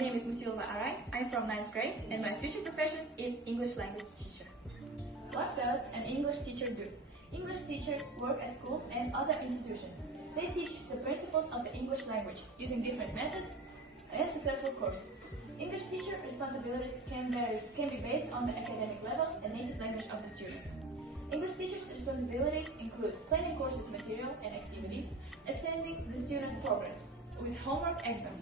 name is Musilva Arai. I'm from 9th grade and my future profession is English language teacher. What does an English teacher do? English teachers work at school and other institutions. They teach the principles of the English language using different methods and successful courses. English teacher responsibilities can be based on the academic level and native language of the students. English teachers' responsibilities include planning courses material and activities, ascending the students' progress with homework exams,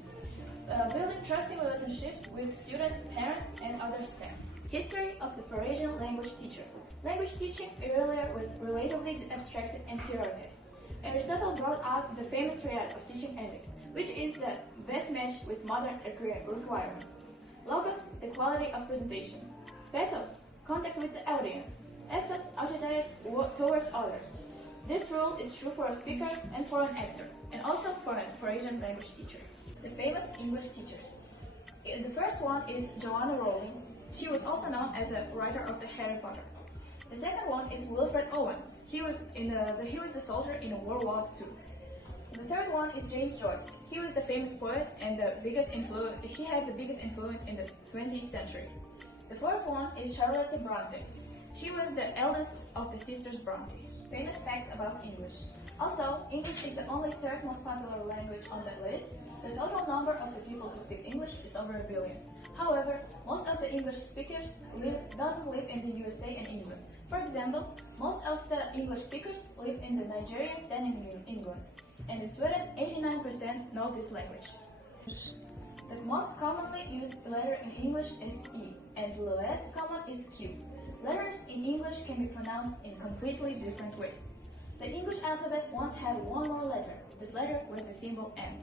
building trusting relationships with students, parents, and other staff. History of the Parisian language teacher. Language teaching earlier was relatively abstracted and theorized. Aristotle brought out the famous triad of teaching ethics, which is the best match with modern requirements. Logos, the quality of presentation. Pathos, contact with the audience. Ethos, attitude towards others. This rule is true for a speaker and for an actor, and also for a Parisian language teacher. The famous English teachers. The first one is Joanna Rowling. She was also known as a writer of the Harry Potter. The second one is Wilfred Owen. He was the soldier in World War II. The third one is James Joyce. He was the famous poet and he had the biggest influence in the 20th century. The fourth one is Charlotte Bronte. She was the eldest of the sisters Bronte. Famous facts about English. Although English is the only third most popular language on that list, the total number of the people who speak English is over 1 billion. However, most of the English speakers doesn't live in the USA and England. For example, most of the English speakers live in Nigeria than in England, and in Sweden 89% know this language. The most commonly used letter in English is E, and the less common is Q. Letters in English can be pronounced in completely different ways. The English alphabet once had one more letter. This letter was the symbol N.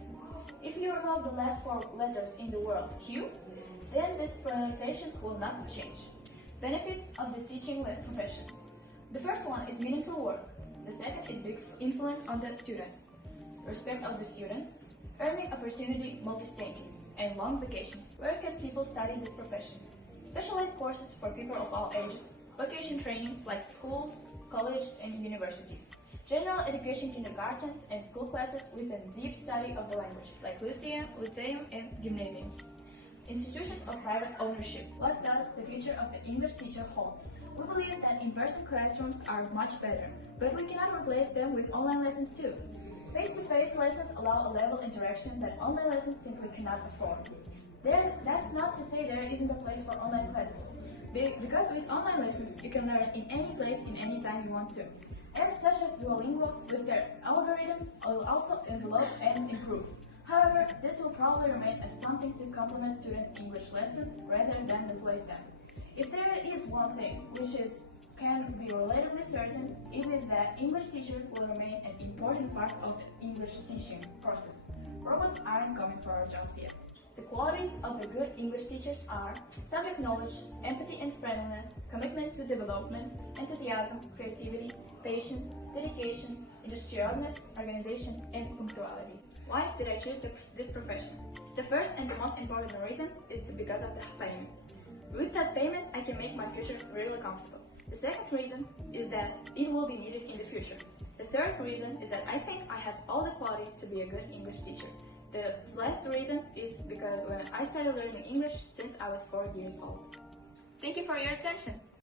If you remove the last 4 letters in the word Q, then this pronunciation will not change. Benefits of the teaching profession. The first one is meaningful work. The second is big influence on the students. Respect of the students, earning opportunity, multi-thinking, and long vacations. Where can people study this profession? Special ed courses for people of all ages. Vocation trainings like schools, colleges, and universities. General education kindergartens and school classes with a deep study of the language, like lyceum, and gymnasiums. Institutions of private ownership. What does the future of the English teacher hold? We believe that in-person classrooms are much better, but we cannot replace them with online lessons too. Face-to-face lessons allow a level interaction that online lessons simply cannot afford. That's not to say there isn't a place for online classes, because with online lessons you can learn in any place, in any time you want to. Apps such as Duolingo, with their algorithms, will also develop and improve. However, this will probably remain as something to complement students' English lessons rather than replace them. If there is one thing which can be relatively certain, it is that English teacher will remain an important part of the English teaching process. Robots aren't coming for our jobs yet. The qualities of the good English teachers are subject knowledge, empathy and friendliness, commitment to development, enthusiasm, creativity, patience, dedication, industriousness, organization, and punctuality. Why did I choose this profession? The first and the most important reason is because of the payment. With that payment, I can make my future really comfortable. The second reason is that it will be needed in the future. The third reason is that I think I have all the qualities to be a good English teacher. The last reason is because when I started learning English since I was 4 years old. Thank you for your attention.